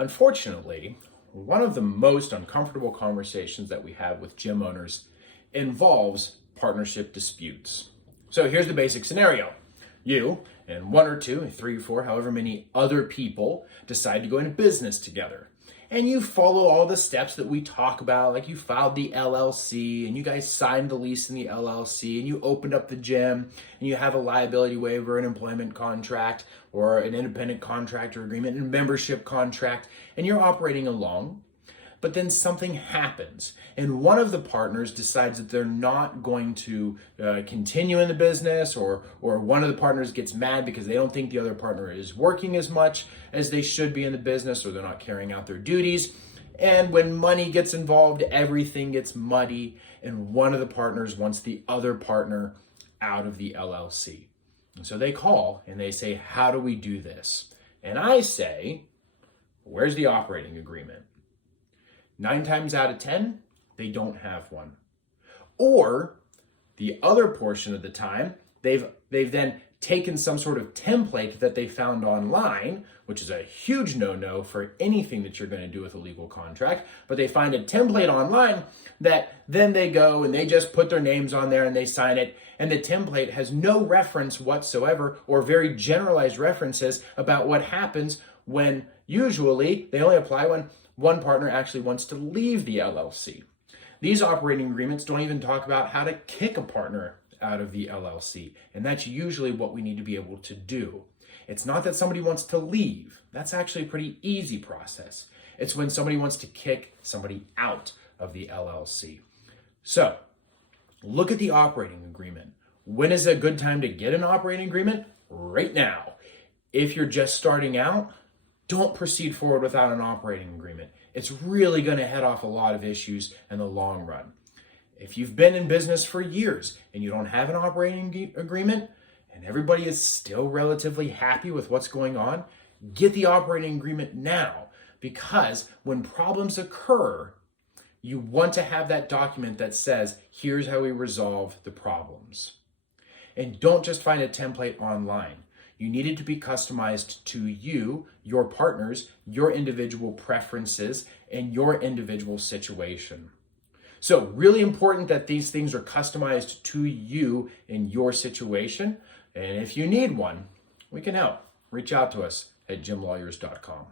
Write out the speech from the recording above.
Unfortunately, one of the most uncomfortable conversations that we have with gym owners involves partnership disputes. So here's the basic scenario. You and one or two, three or four, however many other people decide to go into business together. And you follow all the steps that we talk about, like you filed the LLC and you guys signed the lease in the LLC and you opened up the gym and you have a liability waiver, an employment contract or an independent contractor agreement and membership contract, and you're operating along. But then something happens and one of the partners decides that they're not going to continue in the business, or one of the partners gets mad because they don't think the other partner is working as much as they should be in the business, or they're not carrying out their duties. And when money gets involved, everything gets muddy and one of the partners wants the other partner out of the LLC. And so they call and they say, how do we do this? And I say, where's the operating agreement? 9 times out of 10, they don't have one. Or the other portion of the time, they've then taken some sort of template that they found online, which is a huge no-no for anything that you're going to do with a legal contract, but they find a template online that then they go and they just put their names on there and they sign it, and the template has no reference whatsoever or very generalized references about what happens when usually they only apply when one partner actually wants to leave the LLC. These operating agreements don't even talk about how to kick a partner out of the LLC, and that's usually what we need to be able to do. It's not that somebody wants to leave. That's actually a pretty easy process. It's when somebody wants to kick somebody out of the LLC. So, look at the operating agreement. When is a good time to get an operating agreement? Right now. If you're just starting out, don't proceed forward without an operating agreement. It's really going to head off a lot of issues in the long run. If you've been in business for years and you don't have an operating agreement and everybody is still relatively happy with what's going on, get the operating agreement now, because when problems occur, you want to have that document that says, here's how we resolve the problems. And don't just find a template online. You need it to be customized to you, your partners, your individual preferences, and your individual situation. So really important that these things are customized to you and your situation. And if you need one, we can help. Reach out to us at gymlawyers.com.